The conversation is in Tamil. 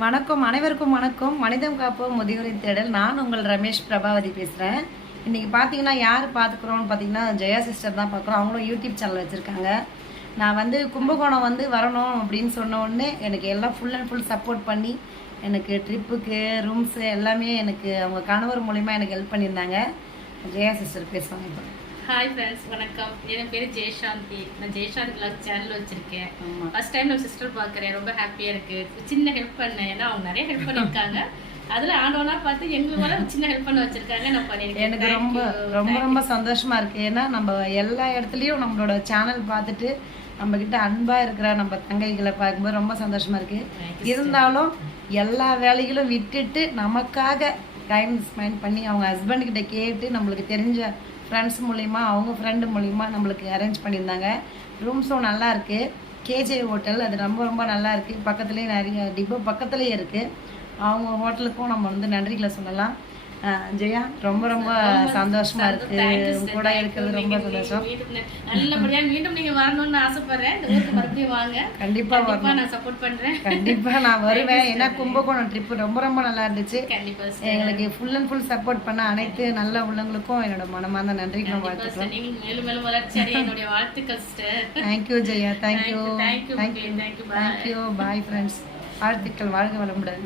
வணக்கம், அனைவருக்கும் வணக்கம். மனிதம் காப்போம் முதியோரின் தேடல். நான் உங்கள் ரமேஷ் பிரபாவதி பேசுகிறேன். இன்றைக்கி பார்த்தீங்கன்னா யார் பார்த்துக்குறோன்னு பார்த்தீங்கன்னா ஜெயா சிஸ்டர் தான் பார்க்குறோம். அவங்களும் யூடியூப் சேனல் வச்சுருக்காங்க. நான் கும்பகோணம் வரணும் அப்படின்னு சொன்ன உடனே எனக்கு எல்லாம் ஃபுல் அண்ட் ஃபுல் சப்போர்ட் பண்ணி எனக்கு ட்ரிப்புக்கு ரூம்ஸு எல்லாமே எனக்கு அவங்க கணவர் மூலிமா எனக்கு ஹெல்ப் பண்ணியிருந்தாங்க. ஜெயா சிஸ்டர் பேசுவாங்க இப்போ. ஹாய் ஃப்ரெண்ட்ஸ், வணக்கம். என் பேர் ஜெயசாந்தி. நான் ஜெயசாந்தி விளாக் சேனல் வச்சுருக்கேன். ஃபர்ஸ்ட் டைம் நான் சிஸ்டர் பார்க்குறேன். ரொம்ப ஹாப்பியாக இருக்குது. சின்ன ஹெல்ப் பண்ணேன், ஏன்னா அவங்க நிறைய ஹெல்ப் பண்ணியிருக்காங்க. அதில் ஆண்டவனா பார்த்து எங்களுக்கு வர சின்ன ஹெல்ப் பண்ண வச்சுருக்காங்க. நான் பண்ணியிருக்கேன். எனக்கு ரொம்ப ரொம்ப ரொம்ப சந்தோஷமாக இருக்குது. ஏன்னா நம்ம எல்லா இடத்துலையும் நம்மளோட சேனல் பார்த்துட்டு நம்மக்கிட்ட அன்பாக இருக்கிற நம்ம தங்கைகளை பார்க்கும்போது ரொம்ப சந்தோஷமாக இருக்குது. இருந்தாலும் எல்லா வேலைகளும் விட்டுட்டு நமக்காக டைம் ஸ்பெண்ட் பண்ணி அவங்க ஹஸ்பண்ட்கிட்ட கேட்டு நம்மளுக்கு தெரிஞ்ச ஃப்ரெண்ட்ஸ் மூலிமா அவங்க ஃப்ரெண்டு மூலிமா நம்மளுக்கு அரேஞ்ச் பண்ணியிருந்தாங்க. ரூம்ஸும் நல்லா இருக்குது. கேஜே ஹோட்டல் அது ரொம்ப ரொம்ப நல்லா இருக்குது. பக்கத்துலேயே நிறைய டிப்போ பக்கத்துலேயே இருக்குது. அவங்க ஹோட்டலுக்கும் நம்ம நன்றிகளை சொல்லலாம். ஜெயா, ரொம்ப ரொம்ப சந்தோஷமா இருக்கு. கூட இருக்கிறது ரொம்ப சந்தோஷம். நல்லபடியா மீண்டும் நீங்க வரணும்னு ஆசைப்படுறேன். இந்த ஊருக்கு மறுபடியும் வாங்க. கண்டிப்பா வரணும். நான் சப்போர்ட் பண்றேன். கண்டிப்பா நான் வருவேன். ஏன்னா கும்பகோணம் ட்ரிப் ரொம்ப ரொம்ப நல்லா இருந்துச்சு. கண்டிப்பா எங்களுக்கு ஃபுல் அண்ட் ஃபுல் சப்போர்ட் பண்ண அனைத்து நல்ல உள்ளவங்களுக்கும் என்னோட மனமார்ந்த நன்றிகளை வாழ்த்துக்கிறோம். மேலும் மேலும் வளர்ச்சி அடைய என்னுடைய வாழ்த்துக்கள் sister. Thank you Jaya. Thank you. Thank you. Bye friends. வாழ்த்துக்கள். வாழ்க வளமுடன்.